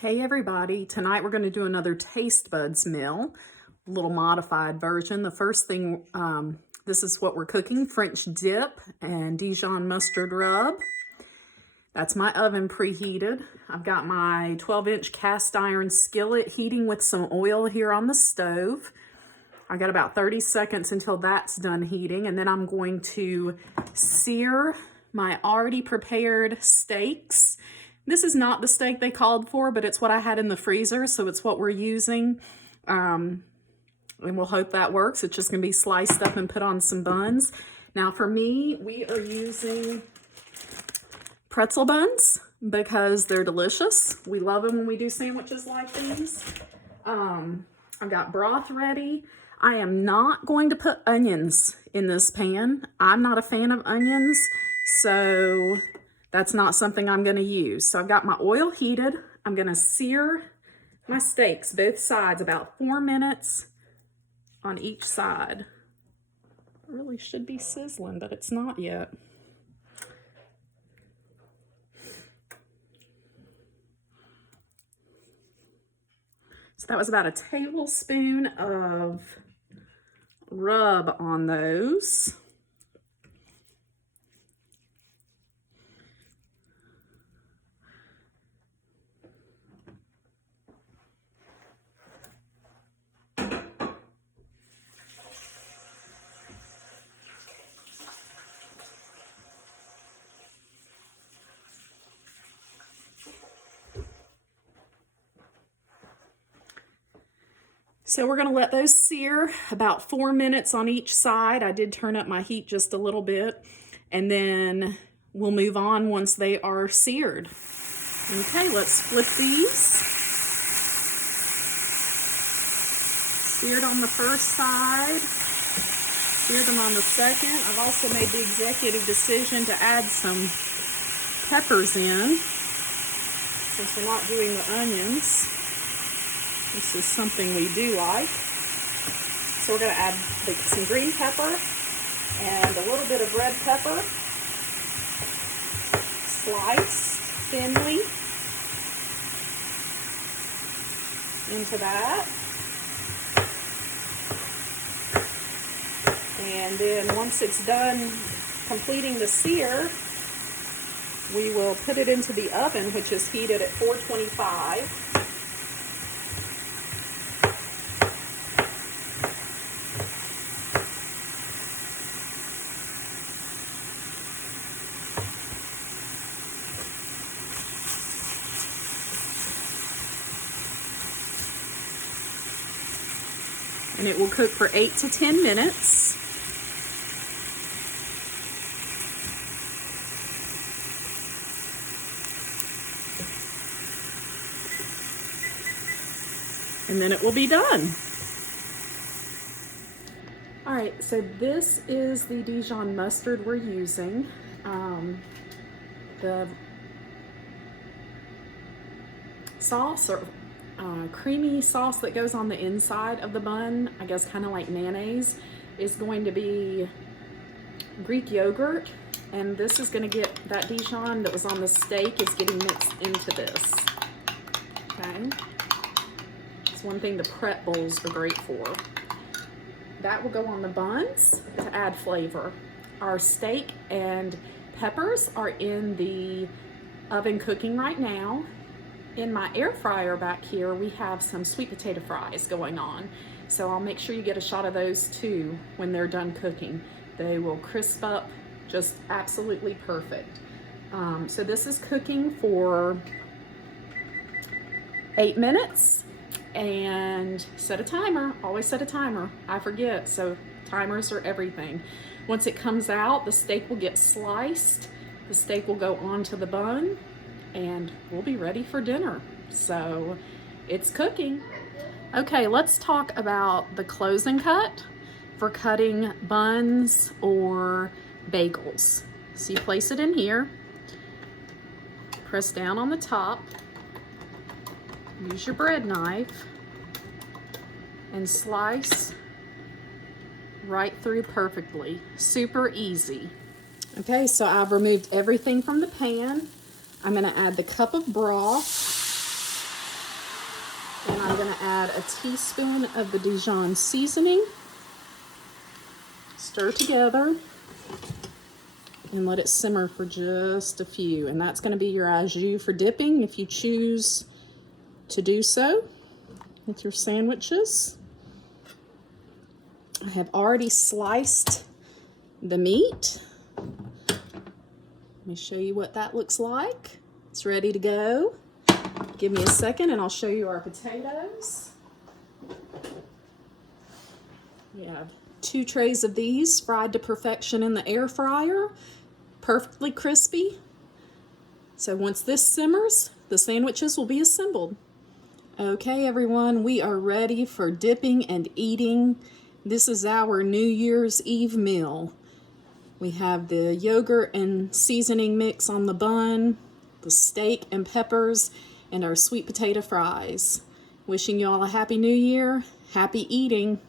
Hey everybody, tonight we're going to do another Tastebuds meal, a little modified version. The first thing, this is what we're cooking, French dip and Dijon mustard rub. That's my oven preheated. I've got my 12-inch cast iron skillet heating with some oil here on the stove. I got about 30 seconds until that's done heating, and then I'm going to sear my already prepared steaks. This is not the steak they called for, but it's what I had in the freezer, so it's what we're using. And we'll hope that works. It's just gonna be sliced up and put on some buns. Now for me, we are using pretzel buns because they're delicious. We love them when we do sandwiches like these. I've got broth ready. I am not going to put onions in this pan. I'm not a fan of onions, so that's not something I'm going to use. So I've got my oil heated. I'm going to sear my steaks, both sides, about 4 minutes on each side. It really should be sizzling, but it's not yet. So that was about a tablespoon of rub on those. So we're going to let those sear about 4 minutes on each side. I did turn up my heat just a little bit, and then we'll move on once they are seared. Okay, let's flip these. Seared on the first side, seared them on the second. I've also made the executive decision to add some peppers in, since we're not doing the onions. This is something we do like. So we're going to add some green pepper and a little bit of red pepper, sliced thinly into that. And then once it's done completing the sear, we will put it into the oven, which is heated at 425. And it will cook for 8 to 10 minutes. And then it will be done. All right, so this is the Dijon mustard we're using. The sauce or creamy sauce that goes on the inside of the bun, I guess kind of like mayonnaise, is going to be Greek yogurt, and this is going to get that Dijon that was on the steak is getting mixed into this. Okay, it's one thing the prep bowls are great for. That will go on the buns to add flavor. Our steak and peppers are in the oven cooking right now. In my air fryer back here, we have some sweet potato fries going on. So I'll make sure you get a shot of those too when they're done cooking. They will crisp up just absolutely perfect. So this is cooking for 8 minutes, and set a timer. Always set a timer. I forget, so timers are everything. Once it comes out, the steak will get sliced. The steak will go onto the bun, and we'll be ready for dinner. So it's cooking. Okay, let's talk about the closing cut for cutting buns or bagels. So you place it in here, press down on the top, use your bread knife, and slice right through perfectly. Super easy. Okay, so I've removed everything from the pan. I'm going to add the cup of broth And I'm going to add a teaspoon of the Dijon seasoning. Stir together and let it simmer for just a few. And that's going to be your au jus for dipping if you choose to do so with your sandwiches. I have already sliced the meat. Let me show you what that looks like. It's ready to go. Give me a second and I'll show you our potatoes. We have 2 trays of these fried to perfection in the air fryer. Perfectly crispy. So once this simmers, the sandwiches will be assembled. Okay, everyone, we are ready for dipping and eating. This is our New Year's Eve meal. We have the yogurt and seasoning mix on the bun, the steak and peppers, and our sweet potato fries. Wishing you all a happy new year. Happy eating.